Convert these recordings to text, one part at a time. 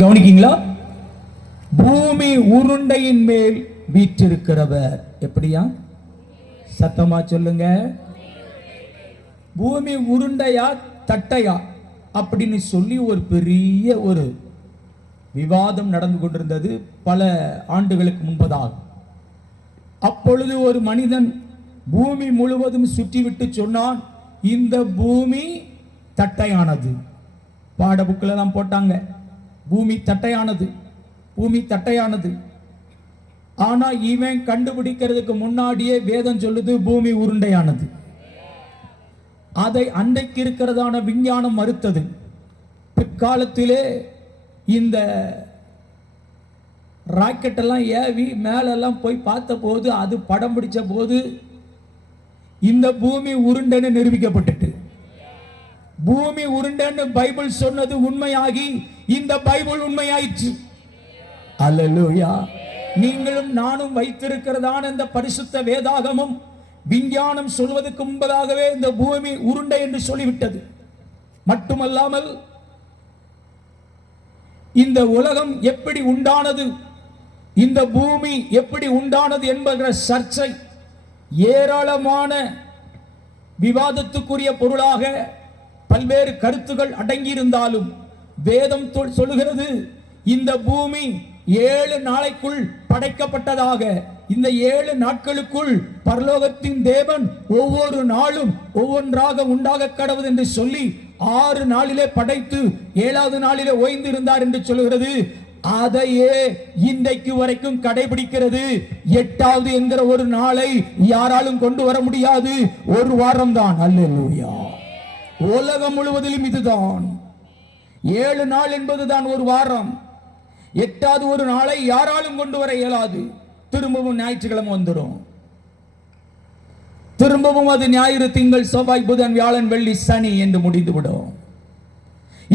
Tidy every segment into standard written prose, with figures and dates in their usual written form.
கவனிக்கீங்களா? பூமி உருண்டையின் மேல் வீற்றிருக்கிறவர். எப்படியா? சத்தமா சொல்லுங்க. பூமி உருண்டையா தட்டையா அப்படின்னு சொல்லி ஒரு பெரிய ஒரு விவாதம் நடந்து கொண்டிருந்தது பல ஆண்டுகளுக்கு முன்பதாக. அப்பொழுது ஒரு மனிதன் பூமி முழுவதும் சுற்றிவிட்டு சொன்னான், இந்த பூமி தட்டையானது. பாட புக்கில் தான் போட்டாங்க, பூமி தட்டையானது, பூமி தட்டையானது. ஆனா இவன் கண்டுபிடிக்கிறதுக்கு முன்னாடியே வேதம் சொல்லுது பூமி உருண்டையானது. அதை அன்றைக்கு இருக்கிறதான விஞ்ஞானம் மறுத்தது. பிற்காலத்திலே இந்த ராக்கெட் எல்லாம் ஏவி மேலெல்லாம் போய் பார்த்த போது, அது படம் பிடிச்ச போது இந்த பூமி உருண்டைன்னு நிரூபிக்கப்பட்டது. பூமி உருண்டைன்னு பைபிள் சொன்னது உண்மையாகி இந்த பைபிள் உண்மையாயிற்று. அல்லேலூயா. நீங்களும் நானும் வைத்திருக்கிறதான இந்த பரிசுத்த வேதாகமும் விஞ்ஞானம் சொல்வதற்கு முன்பதாகவே இந்த பூமி உருண்டை என்று சொல்லிவிட்டது. மட்டுமல்லாமல் இந்த உலகம் எப்படி உண்டானது, இந்த பூமி எப்படி உண்டானது என்பகிற சர்ச்சை ஏராளமான விவாதத்துக்குரிய பொருளாக பல்வேறு கருத்துகள் அடங்கியிருந்தாலும் வேதம் சொல்லுகிறது இந்த பூமி 7 நாளைக்குள் படைக்கப்பட்டதாக. இந்த 7 நாட்களுக்குள் பரலோகத்தின் தேவன் ஒவ்வொரு நாளும் ஒவ்வொன்றாக உண்டாக கடவுது என்று சொல்லி 6 நாளிலே படைத்து 7வது நாளிலே ஓய்ந்து இருந்தார் என்று சொல்லுகிறது. அதையே இன்றைக்கு வரைக்கும் கடைபிடிக்கிறது. 8வது என்கிற ஒரு நாளை யாராலும் கொண்டு வர முடியாது. ஒரு வாரம் தான். அல்லேலூயா. உலகம் முழுவதிலும் இதுதான். 7 நாள் என்பதுதான் ஒரு வாரம். 8வது ஒரு நாளை யாராலும் கொண்டு வர இயலாது. திரும்பவும் ஞாயிற்றுக்கிழமை வந்துடும். திரும்பவும் அது ஞாயிறு, திங்கள், செவ்வாய், புதன், வியாழன், வெள்ளி, சனி என்று முடிந்துவிடும்.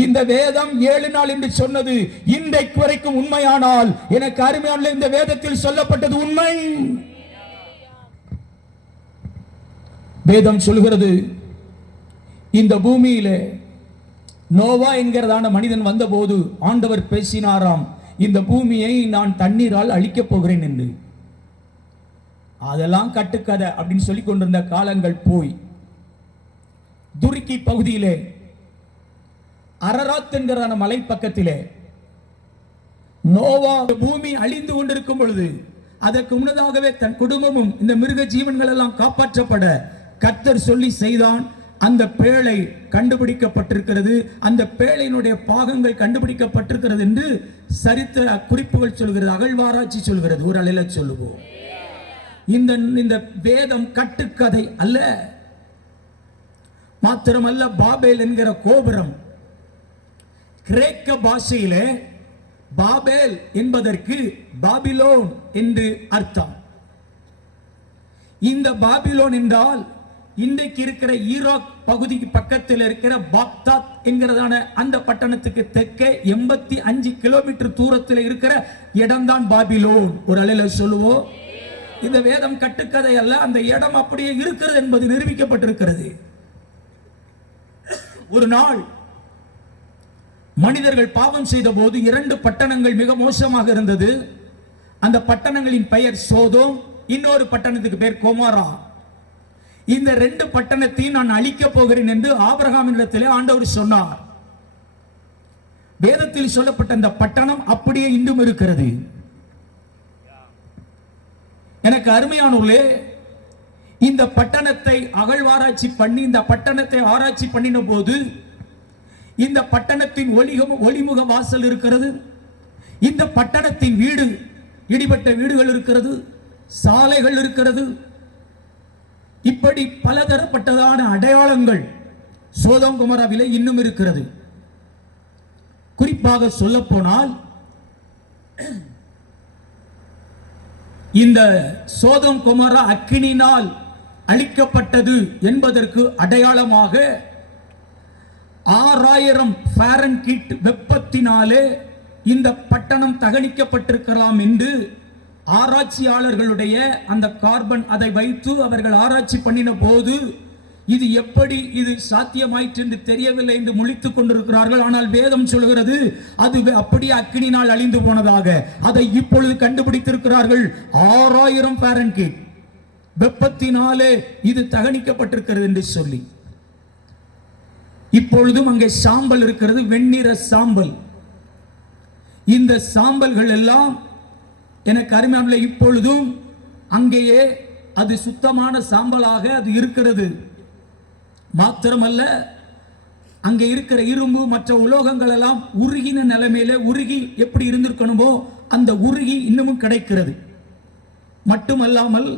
இந்த வேதம் 7 நாள் என்று சொன்னது இன்றைக்கு வரைக்கும் உண்மையானால் எனக்கு அருமையான இந்த வேதத்தில் சொல்லப்பட்டது உண்மை. வேதம் சொல்கிறது இந்த பூமியிலே நோவா என்கிறதான மனிதன் வந்தபோது ஆண்டவர் பேசினாராம், இந்த பூமியை நான் தண்ணீரால் அழிக்கப் போகிறேன் என்று. அதெல்லாம் கட்டுக்கதை அப்படின்னு சொல்லி கொண்டிருந்த காலங்கள் போய் துருக்கி பகுதியிலே அரராத் என்கிறதான மலை பக்கத்திலே நோவா பூமி அழிந்து கொண்டிருக்கும் பொழுது அதற்கு முன்னதாகவே தன் குடும்பமும் இந்த மிருக ஜீவன்கள் எல்லாம் காப்பாற்றப்பட கர்த்தர் சொல்லி செய்தான். அந்த பேழை கண்டுபிடிக்கப்பட்டிருக்கிறது. அந்த பேழையினுடைய பாகங்கள் கண்டுபிடிக்கப்பட்டிருக்கிறது என்று சரித்திர குறிப்புகள் சொல்கிறது, அகழ்வாராய்ச்சி சொல்கிறது. ஒரு அலையில சொல்லுவோம். இந்த வேதம் கட்டுக்கதை அல்ல. மாத்திரமல்ல, பாபேல் என்கிற கோபுரம் கிரேக்க பாஷையிலே பாபேல் என்பதற்கு பாபிலோன் என்று அர்த்தம். இந்த பாபிலோன் என்றால் இன்றைக்கு இருக்கிற ஈராக் பகுதிக்கு பக்கத்தில் இருக்கிற பாக்தாத் என்கிறதான அந்த பட்டணத்துக்கு தெற்கே 85 கிலோமீட்டர் தூரத்தில் இருக்கிற இடம்தான் பாபிலோன். ஒரு அலையில சொல்லுவோம். இந்த வேதம் கட்டுக்கதை அல்ல. அந்த இடம் அப்படியே இருக்கிறது என்பது நிரூபிக்கப்பட்டிருக்கிறது. ஒரு நாள் மனிதர்கள் பாவம் செய்த போது 2 பட்டணங்கள் மிக மோசமாக இருந்தது. அந்த பட்டணங்களின் பெயர் சோதோம், இன்னொரு பட்டணத்துக்கு பெயர் கொமோரா. இந்த 2 பட்டணத்தையும் நான் அழிக்கப் போகிறேன் என்று ஆபிரகாமினிடத்திலே ஆண்டவர் சொன்னார். வேதத்தில் சொல்லப்பட்ட இந்த பட்டணம் அப்படியே இன்றும் இருக்கிறது. எனக்கு அருமையானவர்களே, இந்த பட்டணத்தை அகழ்வாராய்ச்சி பண்ணி இந்த பட்டணத்தை ஆராய்ச்சி பண்ணின போது இந்த பட்டணத்தின் ஒளிமுக வாசல் இருக்கிறது. இந்த பட்டணத்தின் வீடு, இடிபட்ட வீடுகள் இருக்கிறது, சாலைகள் இருக்கிறது. இப்படி பலதரப்பட்டதான அடையாளங்கள் சோதோம் கொமோராவிலே இன்னும் இருக்கிறது. குறிப்பாக சொல்ல போனால் இந்த சோதோம் கொமோரா அக்கினியினால் அழிக்கப்பட்டது என்பதற்கு அடையாளமாக 6000 ஃபாரன்ஹீட் வெப்பத்தினாலே இந்த பட்டணம் தகனிக்கப்பட்டிருக்கலாம் என்று ஆராய்ச்சியாளர்களுடைய அந்த கார்பன் அதை வைத்து அவர்கள் ஆராய்ச்சி பண்ணின போது இது எப்படி இது சாத்தியமாயிற்று என்று தெரியவில்லை என்று முழித்துக் கொண்டிருக்கிறார்கள். ஆனால் வேதம் சொல்கிறது அது அப்படியே அக்கினினால் அழிந்து போனதாக. அதை இப்பொழுது கண்டுபிடித்திருக்கிறார்கள். 6000 ஃபாரன்ஹீட் வெப்பத்தினாலே இது தகனிக்கப்பட்டிருக்கிறது என்று சொல்லி. இப்பொழுதும் அங்கே சாம்பல் இருக்கிறது, வெண்ணிற சாம்பல். இந்த சாம்பல்கள் எல்லாம் எனக்கு அருமையான இப்பொழுதும் அங்கேயே அது சுத்தமான சாம்பலாக அது இருக்கிறது. மாத்திரமல்ல, அங்கே இருக்கிற இரும்பு மற்ற உலோகங்கள் எல்லாம் உருகின நிலைமையில உருகி எப்படி இருந்திருக்கணுமோ அந்த உருகி இன்னமும் கிடைக்கிறது. மட்டுமல்லாமல்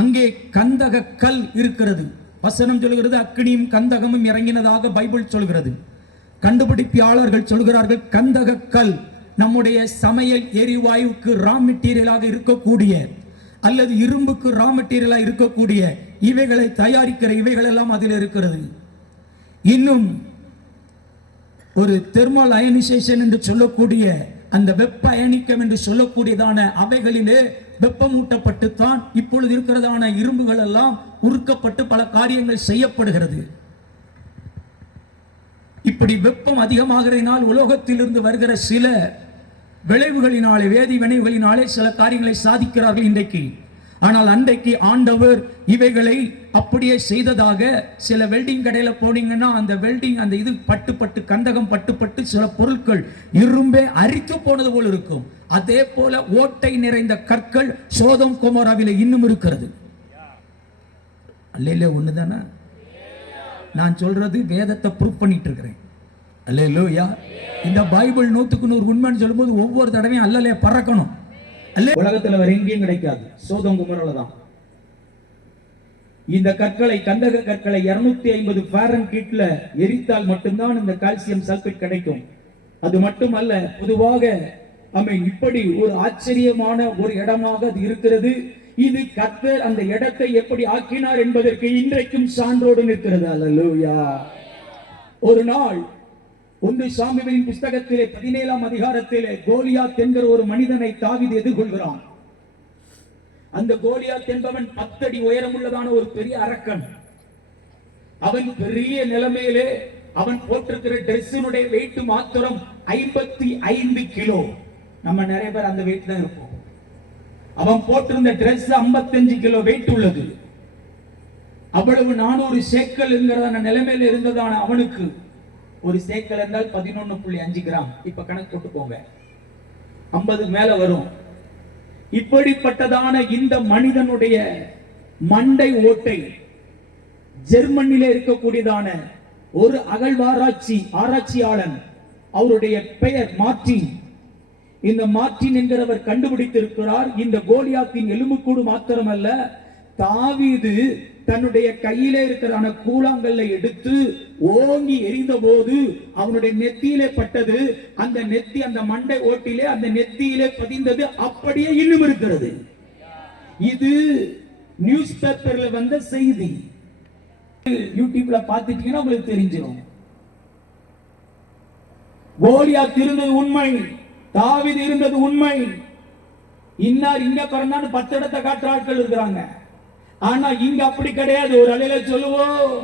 அங்கே கந்தக கல் இருக்கிறது. வசனம் சொல்கிறது அக்கினியும் கந்தகமும் இறங்கினதாக பைபிள் சொல்கிறது. கண்டுபிடிப்பாளர்கள் சொல்கிறார்கள் கந்தக கல் நம்முடைய சமையல் எரிவாயுக்கு ரா மெட்டீரியலாக இருக்கக்கூடிய அல்லது இரும்புக்கு ரா மெட்டீரியலாக இருக்கக்கூடிய இவைகளை தயாரிக்கிற இவைகள் எல்லாம் அதில் இருக்கிறது. இன்னும் ஒரு தெர்மல் அயனைசேஷன் என்று சொல்லக்கூடிய அந்த வெப்ப அயனிக்கம் என்று சொல்லக்கூடியதான அவைகளிலே வெப்பமூட்டப்பட்டுத்தான் இப்பொழுது இருக்கிறதான இரும்புகள் எல்லாம் உருக்கப்பட்டு பல காரியங்கள் செய்யப்படுகிறது. இப்படி வெப்பம் அதிகமாகிறதினால் உலோகத்திலிருந்து வருகிற சில விளைவுகளினாலே, வேதி வினைவுகளினாலே சில காரியங்களை சாதிக்கிறார்கள் இன்றைக்கு. ஆனால் அன்றைக்கு ஆண்டவர் இவைகளை அப்படியே செய்ததாக. சில வெல்டிங் கடையில போனீங்கன்னா அந்த வெல்டிங் அந்த இது பட்டு கந்தகம் பட்டு சில பொருட்கள் இரும்பே அரித்து போனது போல இருக்கும். அதே போல ஓட்டை நிறைந்த கற்கள் சோதம் கொமோராவிலே இன்னும் இருக்கிறது. அல்லேலூயா. ஒண்ணுதானே நான் சொல்றது, வேதத்தை ப்ரூவ் பண்ணிட்டு இருக்கிறேன். அல்லேலூயா. இந்த பைபிள் 100க்கு 100 உண்மைன்னு சொல்லும்போது ஒவ்வொரு தடவையும் அல்லலே பறக்கணும். உலகத்துல வேற எங்கேயும் கிடைக்காது, சோதம் குமரால தான். இந்த கற்களை, கந்தக கற்களை 250 ஃபாரன்ஹீட்ல எரித்தால் மட்டும்தான் இந்த கால்சியம் சல்பேட் கிடைக்கும். அது மட்டுமல்ல, பொதுவாக இப்படி ஒரு ஆச்சரியமான ஒரு இடமாக அது இருக்கிறது. இது கர்த்தர் அந்த இடத்தை எப்படி ஆக்கினார் என்பதற்கு இன்றைக்கும் சான்றோடு நிற்கிறது. அல்லேலூயா. ஒரு நாள் 1 சாமுவேலின் புஸ்தகத்திலே 17ஆம் அதிகாரத்திலே கோலியாத் என்கிற ஒரு மனிதனை தாவீது எதிர்கொள்கிறான். அந்த கோலியாத் என்பவன் 10 அடி உயரமுள்ளதான ஒரு பெரிய அரக்கன். அவன் பெரிய நிலைமையிலே அவன் போட்டிருக்கிற டிரெஸ்ஸினுடைய வெயிட் மாத்திரம் 55 கிலோ. நம்ம நிறைய பேர் அந்த வெயிட் தான் இருப்போம். அவன் போட்டிருந்த டிரெஸ் 55 கிலோ வெயிட் உள்ளது. அவ்வளவு 400 சேக்கல் என்கிறதான நிலைமையில இருந்ததான அவனுக்கு, ஒரு சேக்கல் என்றால் 11.5 கிராம். இப்ப கணக்கு போட்டு போங்க, 50 மேல வரும். இப்படிப்பட்டதான இந்த மனிதனுடைய மண்டை ஓட்டை ஜெர்மனியில இருக்கக்கூடியதான ஒரு ஆராய்ச்சியாளன், அவருடைய பெயர் மார்டின். இந்த மார்டின் என்கிறவர் கண்டுபிடித்திருக்கிறார். இந்த கோலியாத்தின் எலும்புக்கூடு மாத்திரமல்ல, தாவீது தன்னுடைய கையிலே இருக்கிற கூழாங்கல்லை எடுத்து ஓங்கி எரிந்த போது அவனுடைய நெத்தியிலே பட்டது. அந்த நெத்தி அந்த மண்டை ஓட்டிலே அந்த நெத்தியிலே பதிந்தது. அப்படியே இன்னும் இருக்கிறது. இது நியூஸ் பேப்பர்ல வந்த செய்தி. யூடியூப்ல பார்த்துட்டீங்கன்னா உங்களுக்கு தெரிஞ்சிடும். கோலியாத் இருந்தது உண்மை, தாவீது இருந்தது உண்மை. இன்னார் இங்க பிறந்தான்னு 10 இடத்தை காட்டுற ஆட்கள் இருக்கிறாங்க. ஆனா இங்க அப்படி கிடையாது. ஒரு அலையில சொல்லுவோம்.